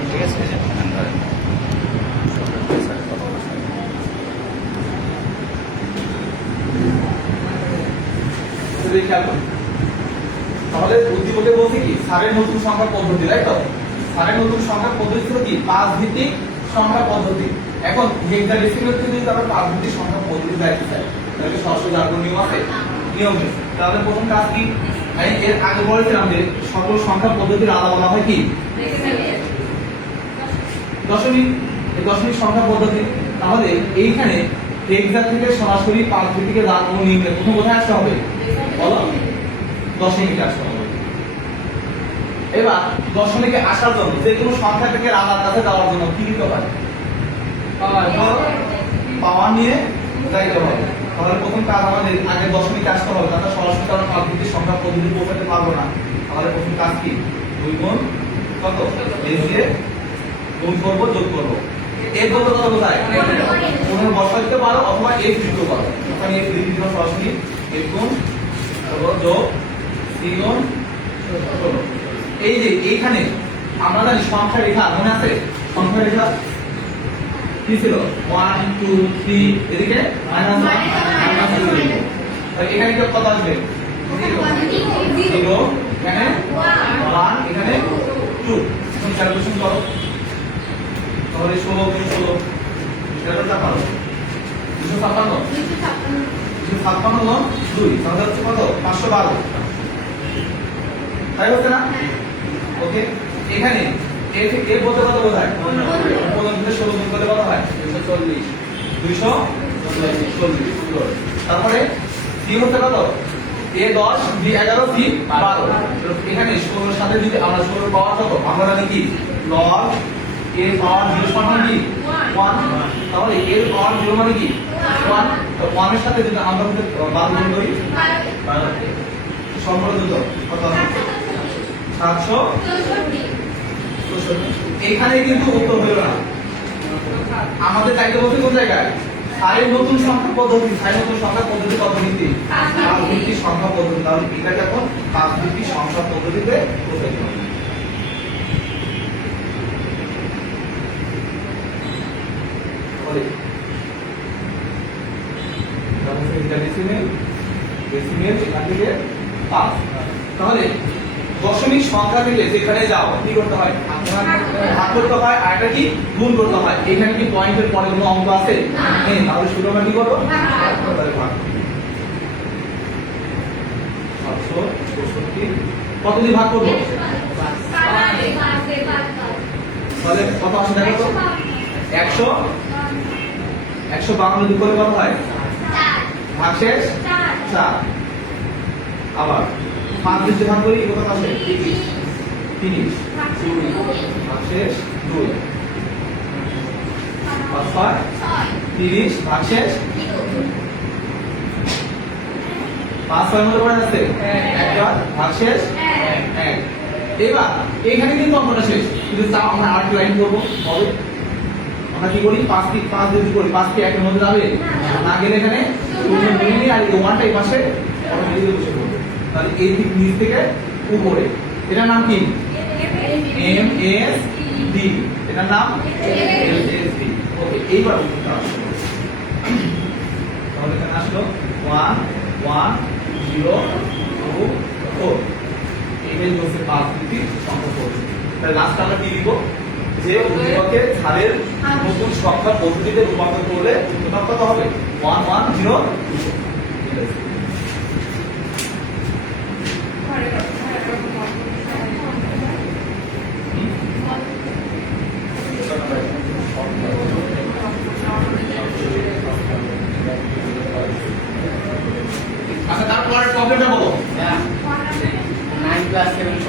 ঠিক আছে তাহলে উদ্দীপকে বলতে কি স্যারের নতুন সংখ্যা পদ্ধতি, তাই তো? স্যারের নতুন সংখ্যা পদ্ধতি ছিল কি 5 ভিত্তিক সংখ্যা পদ্ধতি। এখন হেক্সাডেসিমাল থেকে যদি আমরা 5 ভিত্তিক সংখ্যা পদ্ধতি যাইতে চাই তাহলে সরাসরি যার কোনো নিয়ম আছে, নিয়ম নেই। তাহলে প্রথম কাজ কি, আমি এর আগে বলেছিলাম যে সকল সংখ্যা পদ্ধতির আলাদা বলা হয় কি দশমিক। এই দশমিক সংখ্যা পদ্ধতি। তাহলে এইখানে হেক্সা থেকে সরাসরি 5 ভিত্তিকে যার কোনো নিয়ম নেই, প্রথম কোথায় আসতে হবে বলো? দশমিকে আসতে হবে। এবার দশমিকে আসার জন্য যে কোনো সংখ্যাটাকে আলাদার কাছে যাওয়ার জন্য কি দিতে হয়? পাওয়ার নিয়ে যাইতে হবে। তাহলে প্রথম কাজ আমাদের আগে দশমিকে আসতে হবে, তাহলে সরাসরি কারণ 5 ভিত্তিক সংখ্যা পদ্ধতি বোঝাতে পারবো না। তাহলে প্রথম কাজ কি, 2 গুণ কত বেস দিয়ে গুণ করবো, যোগ করবো। এর বলতে কত বোঝায়? 15 বসাইতে পারো অথবা x দিতে পারো। ওখানে x দিতে পারো সরাসরি x গুণ যোগ c গুণ 16। এই যে এইখানে আমরা জানি সংখ্যা রেখা মনে আছে? সংখ্যা রেখা কি ছিল? 1 2 3 এদিকে -1 -2। এখানে কত আসবে? 0 এখানে 1 এখানে 2। এখন ক্যালকুলেশন করো। তাহলে 16 গুণ 16 সেটা পারো 256 256 গুণ 2 তাহলে হচ্ছে কত? 512। তাই হচ্ছে না? ওকে, এখানে এর বলতে কত বোঝায়? 15 থেকে 16 গুণ করলে কত হয়? 240 240। তারপরে c হচ্ছে কত? a 10 b 11 c 12। এখানে 16 এর সাথে যদি আমরা 16 পাওয়ার কত আমরা জানি কি log a পাওয়ার 0 সমান কি 1। তাহলে a এর পাওয়ার 0 মানে কি 1। তো 1 এর সাথে যদি আমরা 12 গুণ করি 12 সম্পূর্ণ কত হবে? 764। এখানে কিন্তু উত্তর হলো না। আমাদের চাইতে বলতে কোন জায়গায়? স্যারের নতুন সংখ্যা পদ্ধতি। স্যারের নতুন সংখ্যা পদ্ধতি কত ভিত্তিক? 5 ভিত্তিক সংখ্যা পদ্ধতি। তাহলে এটা এখন 5 ভিত্তিক সংখ্যা পদ্ধতিতে প্রসারিত হবে। তাহলে দশমিক সংখ্যা থেকে যেখানে যাও কি করতে হয়? ভাগ করতে হয়, আর এটা কি গুণ করতে হয়। এখানে কি পয়েন্টের পরে কোনো অঙ্ক আছে? নেই। তাহলে শুধু আমরা কি করবো? কত দিয়ে ভাগ করবো? তাহলে কত আসে দেখো তো? 152 দুই করে কত হয়? ভাগ শেষ 4। আবার 5 দিয়ে ভাগ করি কত আসে? 30 ভাগ শেষ 2 5 5 30 ভাগ শেষ 5 6 মধ্যে পড়ে আছে 1 ভাগ শেষ 1। এবার এখানে কিন্তু অঙ্কটা শেষ, কিন্তু তাও আমরা আরেক লাইন করব। হবে আমরা কি করি? 5 যদি করি 5 কি একের মধ্যে যাবে না, গেলে এখানে মিলিয়ে আর এই ওয়ানটা এই পাশে অটোমেটিক্যালি বসে পড়বে। তাহলে এই দিক নিচ থেকে উপরে, এটার নাম কি? M S D. এটার নাম এম এস ডি। ওকে, এইবার উত্তরটা আসলো। তাহলে এখানে আসলো 1 1 0 2 4। এইটাই হচ্ছে 5 ভিত্তিক সংখ্যা পদ্ধতি। তাহলে লাস্ট আমরা কি লিখব? যে উদ্দীপকে স্যারের নতুন সংখ্যা পদ্ধতিতে রূপান্তর করলে উত্তরটা কত হবে? 1 1 0 2। আচ্ছা, তারপরে প্রবলেমটা বলো। 9 + 7 =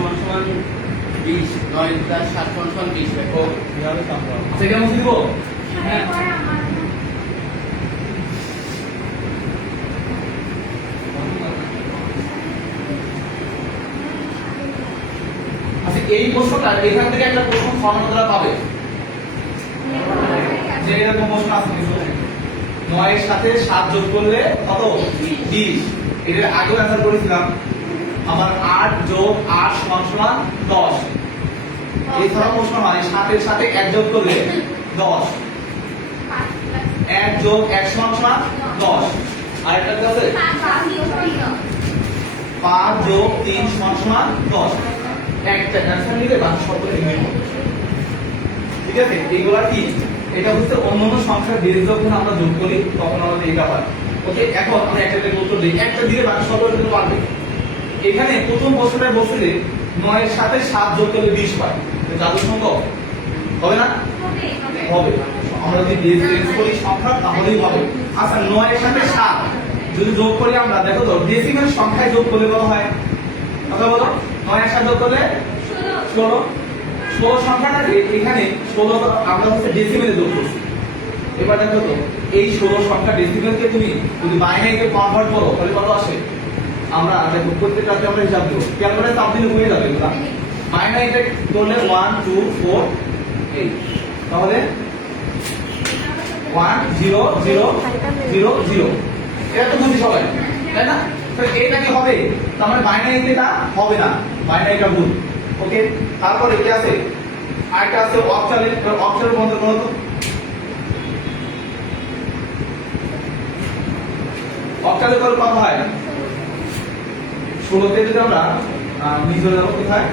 20, 9 + 7 = 20। দেখো কিভাবে কাম করো। আচ্ছা, কেমন দিব? হ্যাঁ, আচ্ছা, এই প্রশ্নটা এখান থেকে একটা প্রশ্ন ফর্মুলা পাবে, যে এরকম প্রশ্ন আছে কিছু 9 এর সাথে 7 যোগ করলে কত? 20। এর আগেও অ্যান্সার করেছিলাম। আবার 8 + 8 = 10। এই ধরনের প্রশ্ন হয় 7 এর সাথে 1 যোগ করলে 10, 1 যোগ 1 সমান 10। আরেকটা কি আছে 5 যোগ 3 সমান 10। একটা অ্যান্সার নিলে বাকি সবগুলো লিখে নেব। ঠিক আছে, এইগুলা কি এটা হচ্ছে অন্যান্য সংখ্যার বেজ যখন আমরা যোগ করি তখন আমাদের এটা হয়। ওকে, এখন আমরা একটা থেকে উত্তর দিই, একটা দিলে বাকি সবগুলো কিন্তু পারবে। এখানে প্রথম প্রশ্নটায় বলছে যে 9 এর সাথে 7 যোগ করলে 20 হয়। জাদু সম্ভব হবে না? হবে। আমরা যদি বেজ চেঞ্জ করি সংখ্যা তাহলেই হবে। আচ্ছা 9 এর সাথে 7 যদি যোগ করি আমরা, দেখো তো ডেসিমেল সংখ্যায় যোগ করলে কত হয়? কথা বলো। 9 এর সাথে যোগ করলে 16। 16 সংখ্যাটাকে এখানে 16 আমরা হচ্ছে ডেসিমেলে যোগ করছি। এবার দেখো তো এই 16 সংখ্যা ডেসিমেলকে তুমি যদি বাইনারিতে কনভার্ট করো তাহলে কত আসে? আমরা দেখো প্রত্যেকটাতে আমরা হিসাব দেব, ক্যালকুলেটর চাপ দিলে হয়ে যাবে এগুলা। বাইনারিতে করলে 1 2 4 8, তাহলে 1 0 0 0 0। এটা তো বুঝি সবাই, তাই না? তো এটা কি হবে? তার মানে বাইনারিতে এটা হবে না, বাইনারিটা ভুল। ওকে, তারপরে কি আছে? আরেকটা আছে অক্টালে। অক্টালের মধ্যে বলো তো, অক্টালে করে কত হয়? 16 তে যদি আমরা নিচে যাবো কোথায়?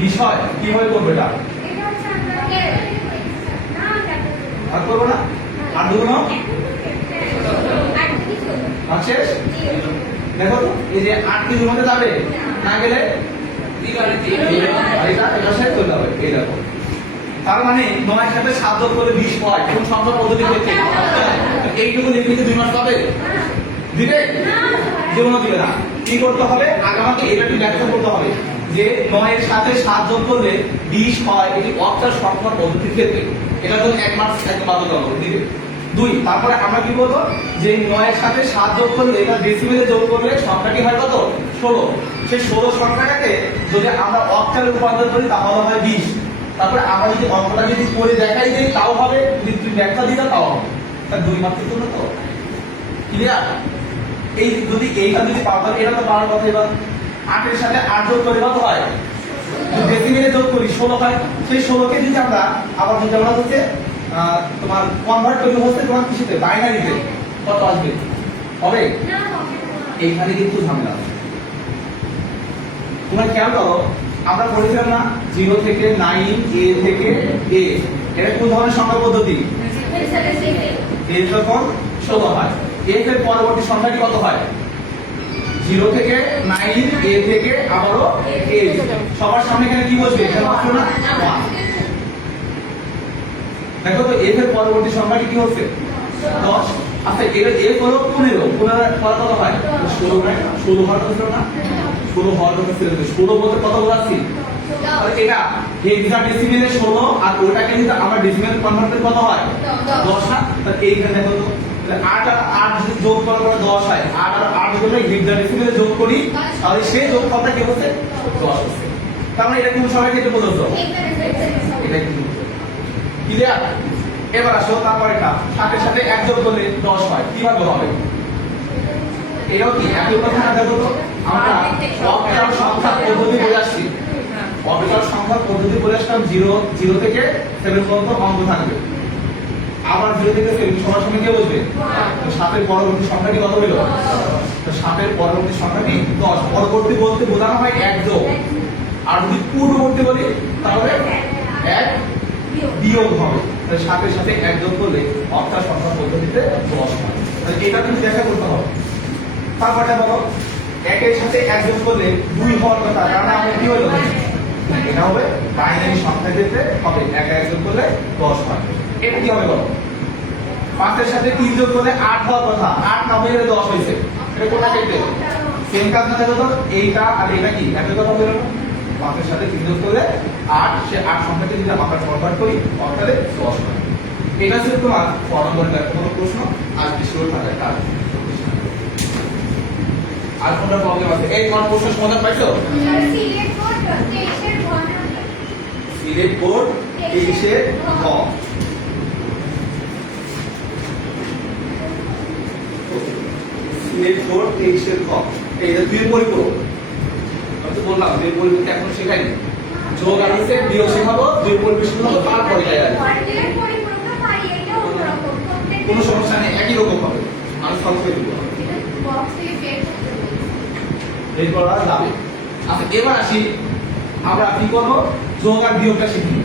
বিষয় কিভাবে করবে এটা? আর করবো না? আর দেবো না? আর শেষ? দেখো তো এই যে 8 কিছুর মধ্যে যাবে না, গেলে এটা শেষ চলে যাবে। এই দেখো, তার মানে 9 এর সাথে 7 যোগ করলে 20 হয়। কোন সংখ্যা পদ্ধতি হচ্ছে? এইটুকু লিখে 2 মাস পাবে? দিবে? জীবনও দিবে না। কি করতে হবে? আগে আমাকে এটা একটু ব্যাখ্যা করতে হবে যে 9 এর সাথে 7 যোগ করলে 20 হয়, এটি অক্টাল সংখ্যা পদ্ধতির ক্ষেত্রে। এটা তো 1 মাস একদম বাধ্যতামূলক দিবে। 2, তারপরে আমরা কি বলবো যে 9 এর সাথে 7 যোগ করলে এটা ডেসিমেলে যোগ করলে সংখ্যাটি হয় কত? 16। সেই 16 সংখ্যাটাকে যদি আমরা অক্টালে রূপান্তর করি তাহলে হয় 20। তারপরে আমরা যদি অঙ্কটা যদি করে দেখাই দিই তাও হবে, যদি তুমি ব্যাখ্যা দিই তাও হবে। তার 2 মাত্র জন্য তো ক্লিয়ার। এই যদি এইটা যদি পাও তাহলে এটা তো পাওয়ার কথা। এবার 8 এর সাথে 8 যোগ করে কত হয়? যদি ডেসিমেলে যোগ করি 16 হয়। সেই 16 কে যদি আমরা আবার যদি আমরা হচ্ছে তোমার কনভার্ট করি হচ্ছে তোমার কিসেতে? বাইনারিতে, কত আসবে? হবে? এইখানে কিন্তু ঝামেলা আছে। তোমরা খেয়াল করো, আমরা পড়েছিলাম না 0 থেকে 9 a থেকে a, এটা কোন ধরনের সংখ্যা পদ্ধতি? a যখন 16 হয়, a এর পরবর্তী সংখ্যাটি কত হয়? 0 থেকে 9 a থেকে আবারও a। সবার সামনে এখানে কি বসবে? এটা মাত্র না 1। দেখো তো a এর পরবর্তী সংখ্যাটি কি হচ্ছে? 10। আচ্ছা এটা a হলো 15, 15 পর কত হয়? 16 হয়। 16 হওয়ার কথা ছিল না? 16 হওয়ার কথা ছিল। 16 বলতে কত বলাচ্ছি? আর এটা হেক্সাডেসিমেলে 16 আর ওটাকে যদি আমরা ডেসিমেল কনভার্ট করি কত হয়? 10 না? তাহলে এইখানে দেখো তো 8 আর 8 যদি যোগ করার পরে 10 হয়, 8 আর 8 যদি হেক্সাডেসিমেলে যোগ করি তাহলে সেই যোগফলটা কি হচ্ছে? 10 হচ্ছে। তার মানে এটা কোন সংখ্যা কেটে বলছো? এটা কিন্তু ক্লিয়ার। এবার আসো তারপরে এটা 7 এর সাথে 1 যোগ করলে 10 হয়। কিভাবে হবে? এটাও কি একই কথা না? দেখো তো আমরা অক্টাল সংখ্যা পদ্ধতি বলে আসছি। অক্টাল সংখ্যা পদ্ধতি বলে আসলাম 0 থেকে 7 পর্যন্ত অঙ্ক থাকবে। আবার 0 থেকে 7 সরাসরি কে বসবে? 7 এর পরবর্তী সংখ্যাটি কত হলো? তো 7 এর পরবর্তী সংখ্যাটি 10। পরবর্তী বলতে বোঝানো হয় 1 যোগ। আর যদি পূর্ববর্তী বলি তাহলে 1 বিয়োগ হবে। তাহলে 7 এর সাথে 1 যোগ করলে অক্টাল সংখ্যা পদ্ধতিতে 10 হয়। তাহলে এটা কিন্তু দেখা করতে হবে। তারপরে বলো 1 এর সাথে 1 যোগ করলে 2 হওয়ার কথা, কারণ আমরা কি হলো? এটা হবে বাইনারি সংখ্যা ক্ষেত্রে হবে 1 1 যোগ করলে 10 হয়। এটা কি হবে বলো? 5 এর সাথে 3 যোগ করলে 8 হওয়ার কথা, 8 না হয়ে 10 হয়েছে। এটা কোনটা কেটে? সেম কাজ না দেখো তো, এইটা আর এটা কি একই কথা হলো না? 5 এর সাথে 3 যোগ করলে 8, সে 8 সংখ্যাকে যদি আমরা কনভার্ট করি অর্থাৎ 10 হয়। এটা ছিল তোমার ফর্মুলার কোনো প্রশ্ন আর বিশদ থাকে কাজ। আর কোনটা প্রবলেম আছে? এই কোন প্রশ্নের সমাধান পাইছো? সিলেক্ট কোড 23 এর ক। সিলেক্ট কোড 23 এর ক। এই যে দুই পরিপূরক। তো বললাম যে পরিবর্তে এখন শেখাই যোগ আর হচ্ছে বিয়োগ শেখাবো, দুই পরিবেশ শেখাবো, তারপরে যাই আর কোনো সমস্যা নেই, একই রকম হবে, আমি সলভ করে দিব, এই করা যাবে। আচ্ছা এবার আসি আমরা কি করবো, যোগ আর বিয়োগটা শিখি।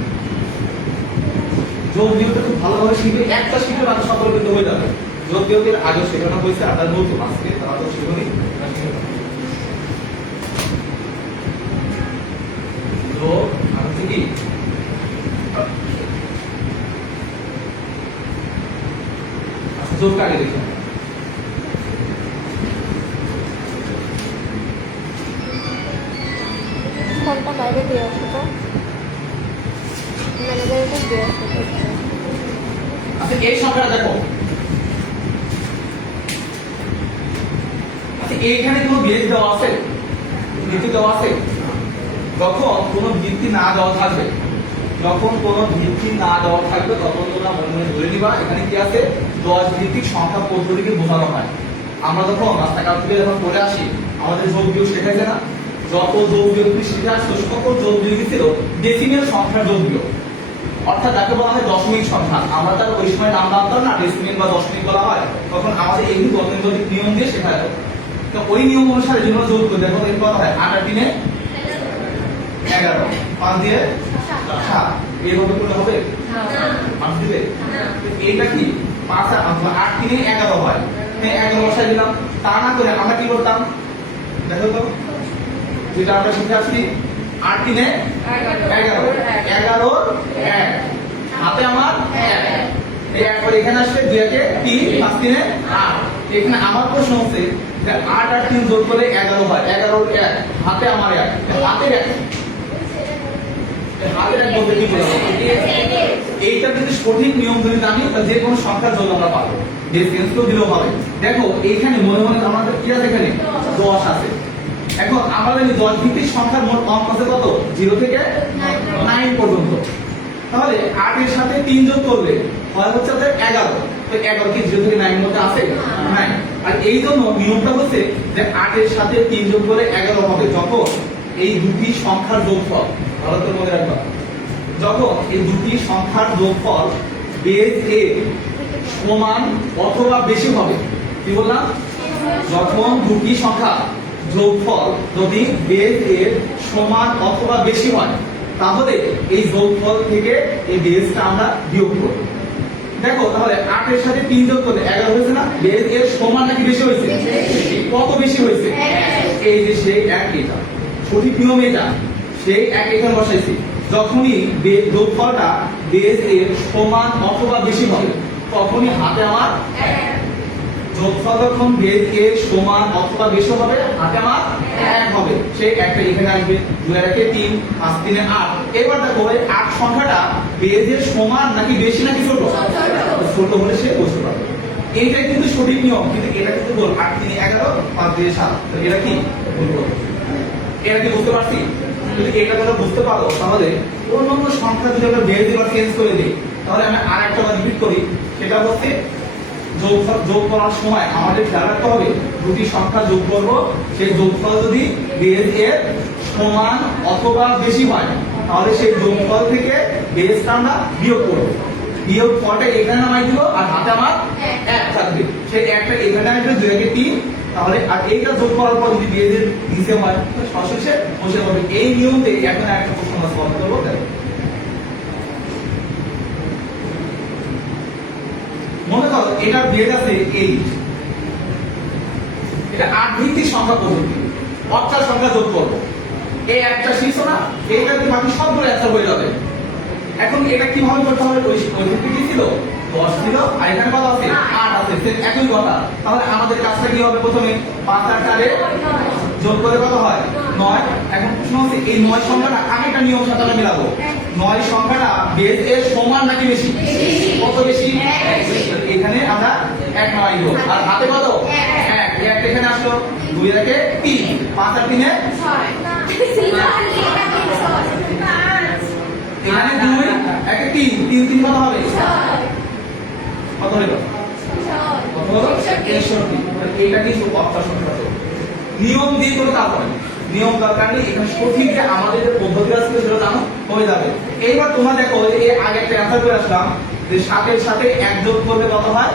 যোগ বিয়োগটা খুব ভালোভাবে শিখবে, একটা শিখলে বাকি সকল কিন্তু হয়ে যাবে। যোগ বিয়োগের আগে শেখানো হয়েছে, আপনার নতুন আজকে তারা তো শিখনি। যোগ আর হচ্ছে কি আচ্ছা যোগটা আগে দেখি। ফোনটা বাইরে দিয়ে আসো তো, ম্যানেজারকে দিয়ে আসো তো। আচ্ছা এই সংখ্যাটা দেখো, আচ্ছা এইখানে কোনো বেজ দেওয়া আছে, ভিত্তি দেওয়া আছে? যখন কোনো ভিত্তি না দেওয়া থাকবে, যখন কোনো ভিত্তি না দেওয়া থাকবে তখন তোমরা মনে মনে ধরে নিবা এখানে কি আছে, 10 ভিত্তিক সংখ্যা পদ্ধতিকে বোঝানো হয়। আমরা যখন রাস্তাঘাট থেকে যখন পড়ে আসি আমাদের যোগ বিয়োগ শেখাইছে না, যত যোগ বিয়োগ তুমি শিখে আসছো সকল যোগ বিয়োগই ছিল ডেসিমেল সংখ্যার যোগ বিয়োগ, অর্থাৎ যাকে বলা হয় দশমিক সংখ্যা। আমরা তার ওই সময় নাম জানতাম না, ডেসিমেল বা দশমিক বলা হয়, তখন আমাদের এই গতানুগতিক নিয়ম দিয়ে শেখায়। তো ওই নিয়ম অনুসারে যেন যোগ করে দেখো এর কত হয়, 8 আর 3 এ 11, 5 দিয়ে 7, এইভাবে করলে হবে? না দিলে এইটা কি 5 আর 8 3 এ 11 হয়, 11 বসাই দিলাম। তা না করে আমরা কি করতাম দেখো তো, যেটা আমরা শিখে আসছি 8 3 এ 11, 11 1 হাতে আমার 1, এই 1 করে এখানে আসবে 2 একে 3, 5 3 এ 8। এখানে আমার প্রশ্ন হচ্ছে যে 8 আর 3 যোগ করলে 11 হয়, 11 1 হাতে আমার 1, হাতে 1 হাতের 1 বলতে কি বোঝাবো? এইটা কিন্তু সঠিক নিয়ম যদি জানি তাহলে যে কোনো সংখ্যার যোগ আমরা পাবো, ডিফারেন্স তো দিলেও হবে। দেখো এইখানে মনে মনে আমাদের কি আছে, এখানে 10 আছে। এখন আমরা জানি 10 ভিত্তিক সংখ্যার মোট অঙ্ক আছে কত, 0 থেকে 9 পর্যন্ত। তাহলে 8 এর সাথে 3 যোগ করলে হয় হচ্ছে 11, তো 11 কি 0 থেকে 9 এর মধ্যে আছে? নাই। আর এই জন্য নিয়মটা হচ্ছে যে 8 এর সাথে 3 যোগ করলে 11 হবে যখন এই দুটি সংখ্যার যোগফল, ভালো করে মনে রাখবা, যখন এই দুটি সংখ্যার যোগফল বেজ এ সমান অথবা বেশি হবে। কি বললাম? যখন দুটি সংখ্যা যোগফল যদি বেজ এর সমান অথবা বেশি হয় তাহলে এই যোগফল থেকে এই বেজটা আমরা বিয়োগ করব। দেখো তাহলে 8 এর সাথে 3 যোগ করলে 11 হয়েছে না? বেজ এর সমান নাকি বেশি হয়েছে? কত বেশি হয়েছে? এই যে সেই 1, এটা সঠিক নিয়ম, এটা সেই 1 এখানে বসাইছি। যখনই যোগফলটা বেজ এর সমান অথবা বেশি হবে তখনই হাতে আমার 1, যোগফল যখন বেজ এর সমান অথবা বেশি হবে হাতে আমার 1 হবে, সেই 1টা এখানে আসবে। 2 আর 1 3, 5 3 8। এবার দেখো এই 8 সংখ্যাটা বেজ এর সমান নাকি বেশি নাকি ছোট? ছোট হলে সে বুঝতে পারবে। এইটাই কিন্তু সঠিক নিয়ম, কিন্তু এটা কিন্তু বল 8 3 11, 5 2 7, তো এটা কি ভুল করব? এটা কি বুঝতে পারছি? যদি এটা তোমরা বুঝতে পারো তাহলে অন্যান্য সংখ্যা যদি আমরা বেজ এবার চেঞ্জ করে দিই তাহলে আমি আরেকটা রিপিট করি, সেটা হচ্ছে যোগ করার সময় আমাদের খেয়াল রাখতে হবে দুটি সংখ্যা যোগ করব, সেই যোগফল যদি বেজ এর সমান অথবা বেশি হয় তাহলে সেই যোগফল থেকে বেজটা আমরা বিয়োগ করব। বিয়োগ ফলটা এখানে নামাই দিব আর হাতে আমার 1 থাকবে, সেই 1টা এখানে আসবে 2 একে 3, তাহলে আর এইটা যোগ করার পর যদি বেজের নিচে হয় তাহলে সরাসরি বসে যাবে। এই নিয়মে এখন একটা প্রশ্ন আমরা সলভ করব। মনে করো এটা বেজ আছে 8, এটা 8 ভিত্তিক সংখ্যা পদ্ধতি, 8টা সংখ্যা যোগ করব। এই একটা শিখছো না, এইটা দিয়ে বাকি সবগুলো অ্যান্সার হয়ে যাবে। এখন এটা কিভাবে করতে হবে? ওই ভিত্তি কি ছিল? 10 ছিল আর এখানে কত আছে? 8 আছে, সেম একই কথা। তাহলে আমাদের কাজটা কি হবে? প্রথমে 5 আর 4 এ যোগ করে কত হয়? 9। এখন প্রশ্ন হচ্ছে এই 9 সংখ্যাটা আগেটা নিয়ম সাথে আমরা মিলাবো। 9 সংখ্যাটা বেজ এর সমান নাকি বেশি? কত বেশি? এখানে আমরা 1 নামাই দেব আর হাতে কত? 1, 1 এখানে আসলো, 2 এর 1 3, 5 আর 3 এ 6, এখানে 2 1 এ 3, 3 3 কত হবে? 6, কত হলো? কত হলো? 61। এইটা কিন্তু 8টা সংখ্যা। নিয়ম দিয়ে কোনো কাজ হয় না, নিয়ম দরকার নেই, এখানে সঠিক যে আমাদের যে পদ্ধতি আছে সেটা জানো হয়ে যাবে। এইবার তোমরা দেখো যে এই আগে একটা অ্যান্সার করে আসলাম যে 7 এর সাথে 1 যোগ করলে কত হয়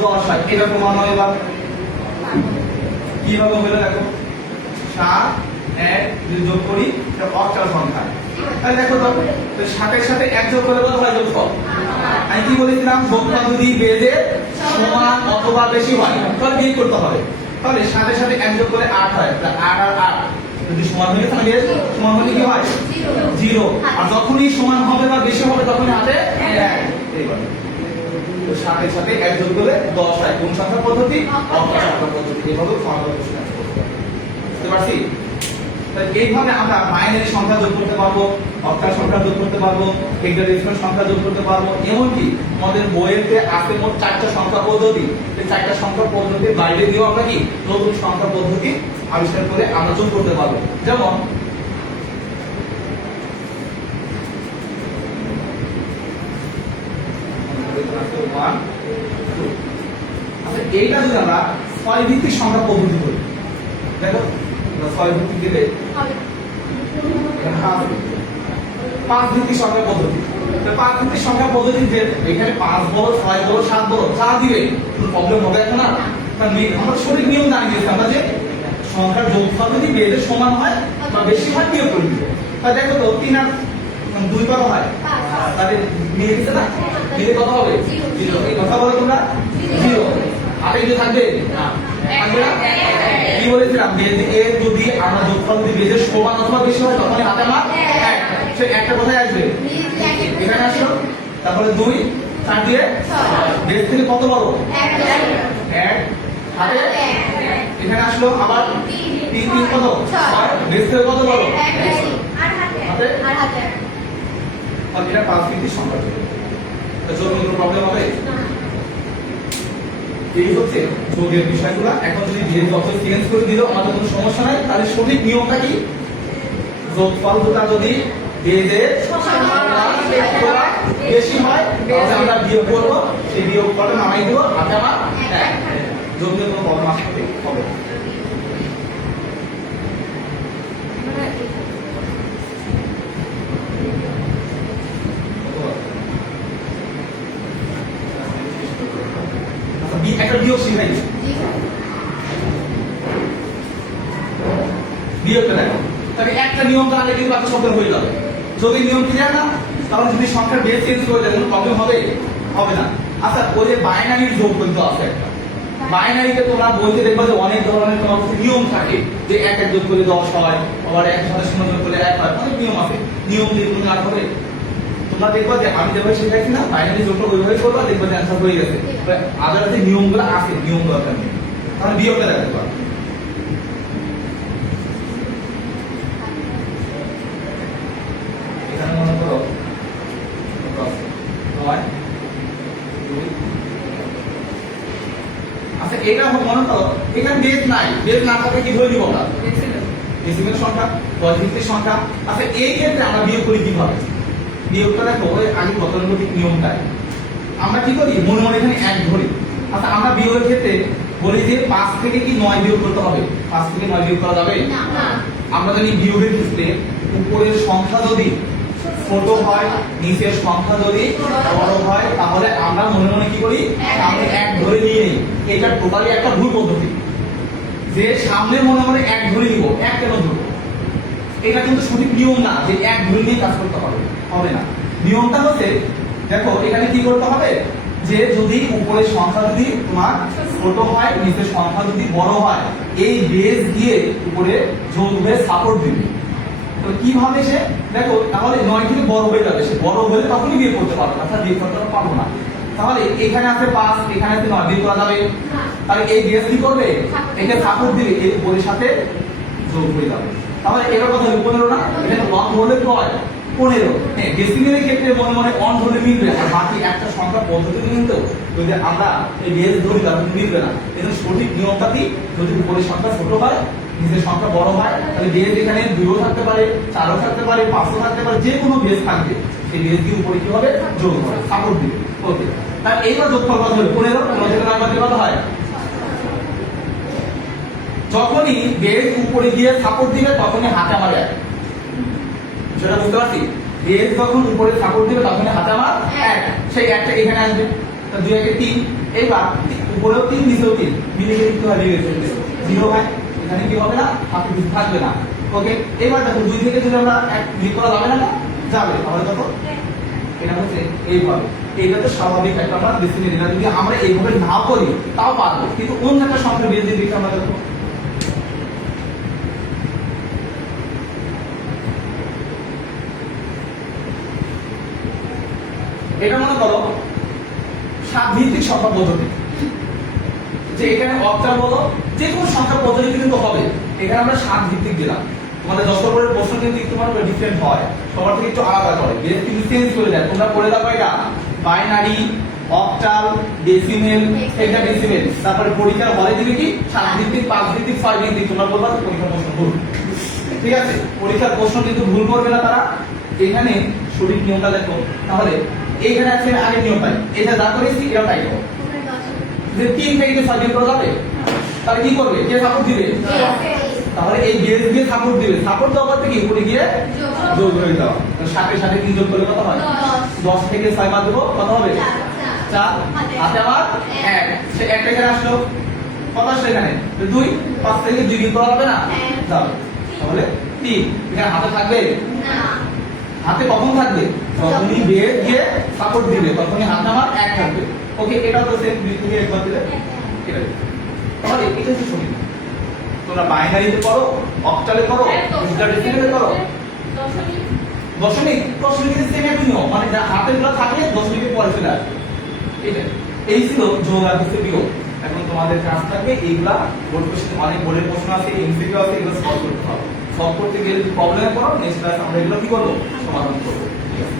10 হয়। এটা প্রমাণ হয়। এবার কিভাবে হলো দেখো, 7 1 যদি যোগ করি এটা অক্টাল সংখ্যা। তাহলে দেখো তো 7 এর সাথে 1 যোগ করলে কত হয় যোগফল। আমি কি বলেছিলাম, যোগফল যদি বেজে সমান অথবা বেশি হয় তাহলে বিয়োগ করতে হবে। তাহলে 7 এর সাথে 1 যোগ করে 8 হয়, তাহলে 8 আর 8 যদি সমান হয়ে তাহলে বেশ সমান হলে কি হয় 0। আর যখনই সমান হবে বা বেশি হবে তখনই হাতে 1। এইবার তো 7 এর সাথে 1 যোগ করলে 10 হয়। কোন সংখ্যা পদ্ধতি? অক্টাল সংখ্যা পদ্ধতি। এভাবে ফর্মুলা কোশ্চেন আনসার করতে পারবে। বুঝতে পারছি? তাই এইভাবে আমরা বাইনারি সংখ্যা যোগ করতে পারবো, অক্টাল সংখ্যা যোগ করতে পারবো, হেক্সাডেসিমাল সংখ্যা যোগ করতে পারবো। এমনকি আমাদের বইয়েতে আছে মোট 4টা সংখ্যা পদ্ধতি। এই 4টা সংখ্যা পদ্ধতির বাইরে দিয়েও আমরা কি নতুন সংখ্যা পদ্ধতি আবিষ্কার করে আমরা যোগ করতে পারবো। যেমন এইটা যদি আমরা 6 ভিত্তিক সংখ্যা পদ্ধতি করি, দেখো 6 ভিত্তিক দিলে 5 ভিত্তিক সংখ্যা পদ্ধতি। 5 ভিত্তিক সংখ্যা পদ্ধতিতে এখানে 5 বলো 6 বলো 7 বলো যা দিবে কোনো প্রবলেম হবে এখন না। আমরা সঠিক নিয়ম জানি গেছি আমরা যে সংখ্যার যোগফল যদি বেজে সমান হয় বা বেশি হয় বিয়োগ করে দিব। তাহলে দেখো তো 3 আর 2 কত হয়, তাহলে মিলে গেছে না, মিলে কত হবে 0। এই কথা বলো তোমরা 0। আর এই যে থাকবে না, থাকবে না। কি বলেছিলাম যে এর যদি আমরা যোগফল যদি বেজে সমান অথবা বেশি হয় তখন হাতে আমার 1। সে একটা কোথায় আসবে, এখানে আসলো। তারপরে 2 4 দিয়ে বেজ থেকে কত বড় 1 হাতে এখানে আসলো। আবার 3 3 কত 6 বেজ থেকে কত বড় হাতে। আর এটা 5 ভিত্তিক সংখ্যা। তো যোগের কোনো প্রবলেম হবে? এই হচ্ছে যোগের বিষয়গুলো। এখন যদি বেজ যত চেঞ্জ করে দিলেও আমাদের কোনো সমস্যা নাই। তাহলে সঠিক নিয়মটা কি, যোগফল দুটো যদি বেজের বেশি হয় তাহলে আমরা বিয়োগ করবো, সেই বিয়োগফলটা নামাই দেবো হাতে আমার 1। যোগের কোনো প্রবলেম আসতে হবে না। একটা বিয়োগ শিখাই, বিয়োগটা দেখো। তবে একটা নিয়ম জানলে কিন্তু বাকি সব হয়ে যাবে। যদি নিয়ম কি জানা তাহলে যদি সংখ্যার বেস চেঞ্জ করে দেয় কোনো প্রবলেম হবে হবে না। আচ্ছা, ওই যে বাইনারির যোগ কিন্তু আছে একটা, বাইনারিতে তোমরা বলতে দেখবা যে অনেক ধরনের তোমার নিয়ম থাকে যে 1 1 যোগ করলে 10 হয়, আবার 1 সাথে 0 যোগ করলে 1 হয়। অনেক নিয়ম আছে। নিয়ম দিয়ে তুমি আর হবে তোমরা দেখবা যে আমি যেভাবে শেখাইছি না বাইনারি যোগটা ওইভাবে করবা, দেখবা যে অ্যান্সার হয়ে গেছে। আদার যে নিয়মগুলো আছে নিয়ম দরকার নেই। তাহলে বিয়োগটা দেখতে পারো। এখানে মনে করো 9 2। আচ্ছা, এটা মনে করো এখানে বেজ নাই, বেজ না থাকলে কি ধরে নিব আমরা ডেসিমেল সংখ্যা, 10 ভিত্তিক সংখ্যা। আচ্ছা, এই ক্ষেত্রে আমরা বিয়োগ করি কিভাবে? বিয়োগটা দেখো ওই আগে গতানুগতিক নিয়মটাই আমরা কি করি, মনে মনে এখানে 1 ধরি। আচ্ছা, আমরা বিয়োগের ক্ষেত্রে বলি যে 5 থেকে কি 9 বিয়োগ করতে হবে। 5 থেকে 9 বিয়োগ করা যাবে না। আমরা জানি বিয়োগের ক্ষেত্রে উপরের সংখ্যা যদি ছোট হয় নিচের সংখ্যা যদি বড় হয় তাহলে আমরা মনে মনে কি করি, সামনে 1 ধরে নিয়ে নিই। এটা টোটালি একটা ভুল পদ্ধতি যে সামনে মনে মনে 1 ধরে নিব। 1 কেন ধরবো? এটা কিন্তু সঠিক নিয়ম না যে 1 ধরে নিয়ে কাজ করতে হবে না। নিয়মটা হচ্ছে দেখো এখানে কি করতে হবে যে যদি উপরের সংখ্যা যদি তোমার ছোট হয় নিচের সংখ্যা যদি বড় হয় এই বেস দিয়ে উপরে যোগ হয়ে সাপোর্ট দিবে। তো কিভাবে সে দেখো, তাহলে 9 থেকে বড় হয়ে যাবে, সে বড় হলে তখনই বিয়ে করতে পারবে, তাছাড়া বিয়ে করতে পারবো না। তাহলে এখানে আছে 5, এখানে আছে 9, বিয়ে করা যাবে। তাহলে এই বেস কি করবে, একে সাপোর্ট দিবে, এই উপরের সাথে যোগ হয়ে যাবে। তাহলে এর কথা হলো 15 না, এখানে 1 হলে তো হয় 15। হ্যাঁ, ডেসিমেলের ক্ষেত্রে মনে মনে 1 ধরে মিলবে, আর বাকি একটা সংখ্যা পদ্ধতি কিন্তু যদি আমরা এই বেস ধরি তাহলে মিলবে না। এর সঠিক নিয়মটা কি, যদি উপরের সংখ্যা ছোট হয় নিচের সংখ্যা বড় হয় তাহলে বেস এখানে 2 থাকতে পারে, 4 থাকতে পারে, 5 থাকতে পারে, যে কোনো বেস থাকবে সেই বেস দিয়ে উপরে কি হবে যোগ হবে, সাপোর্ট দিবে। ওকে, তাহলে এইবার যোগফল কত হলো 15 থেকে 9 কত হয় যখনই বেস উপরে গিয়ে সাপোর্ট দিবে তখনই হাতে আমার এক, সেটা বুঝতে পারছি। বেস যখন উপরে সাপোর্ট দিবে তখনই হাতে আমার এক, সেই একটা এখানে আসবে, তো 2 একে 3। এইবার উপরেও 3 নিচেও 3 মিলে গিয়ে কি হবে, 0 হয়। এখানে কি হবে না, হাতে কিছু থাকবে না। ওকে, এবার দেখো 2 থেকে যদি আমরা 1 বিয়োগ করা যাবে না, যাবে, তাহলে দেখো এটা হচ্ছে এইভাবে। এটা তো স্বাভাবিক একটা আমরা ডিসিপ্লিন, এটা যদি আমরা এইভাবে না করি তাও পারবো, কিন্তু অন্য একটা সংখ্যা বের দিয়ে দিতে আমরা দেখো। এটা মনে করো 7 ভিত্তিক সংখ্যা পদ্ধতি, যে এখানে অক্টাল বলো যে কোনো সংখ্যা পদ্ধতি কিন্তু হবে। এখানে আমরা 7 ভিত্তিক দিলাম। তোমাদের 10 নম্বরের প্রশ্ন কিন্তু একটু মানে ডিফারেন্ট হয়, সবার থেকে একটু আলাদা করে, বেস কিন্তু চেঞ্জ করে দেয়। তোমরা পড়ে দাও এটা বাইনারি, অক্টাল, ডেসিমেল, হেক্সাডেসিমেল। তারপরে পরীক্ষার হলে দিবে কি 7 ভিত্তিক, 5 ভিত্তিক, 6 ভিত্তিক। তোমরা বলবা পরীক্ষার প্রশ্ন ভুল, ঠিক আছে? পরীক্ষার প্রশ্ন কিন্তু ভুল করবে না তারা। এখানে সঠিক নিয়মটা দেখো, তাহলে এইখানে আছে আগের নিয়মটাই, এটা যা করেছি এটা তাই করো। যে 3 থেকে 6 বিয়োগ করা যাবে, তাহলে কি করবে, কে সাপোর্ট দিবে? তাহলে এই বেস দিয়ে সাপোর্ট দিবে, সাপোর্ট দেওয়ার পর থেকে উপরে গিয়ে যোগ হয়ে যাও। 7 এর সাথে 3 যোগ করলে কত হয়? 10 থেকে 6 বাদ দেবো, কত হবে? 4। হাতে আবার 1, সে একটা এখানে আসলো, কত আসলো এখানে? 2। 5 থেকে 2 বিয়োগ করা হবে না, যাবে, তাহলে 3। এখানে হাতে থাকবে না, হাতে কখন থাকবে? যখনই বেস দিয়ে সাপোর্ট দিবে তখনই হাতে আমার 1 থাকবে। ওকে, এটাও তো সেম, তুমি একবার দিলে এটা, তাহলে এটা হচ্ছে সঠিক। তোমরা বাইনারিতে করো, অক্টালে করো, হেক্সাডেসিমেলে করো, দশমিকের সেম একই নিয়ম, মানে যা হাতের গুলো থাকলে দশমিকের পরে চলে আসবে। এটাই, এই ছিল যোগ আর হচ্ছে বিয়োগ। এখন তোমাদের কাজ থাকবে এইগুলা, বোর্ড কোশ্চেন অনেক বোর্ডের প্রশ্ন আছে, এমসিকিউ আছে, এগুলো সলভ করতে হবে। সলভ করতে গেলে প্রবলেমে পড়ো, নেক্সট ক্লাস আমরা এগুলো কি করবো, সমাধান করবো। ঠিক আছে।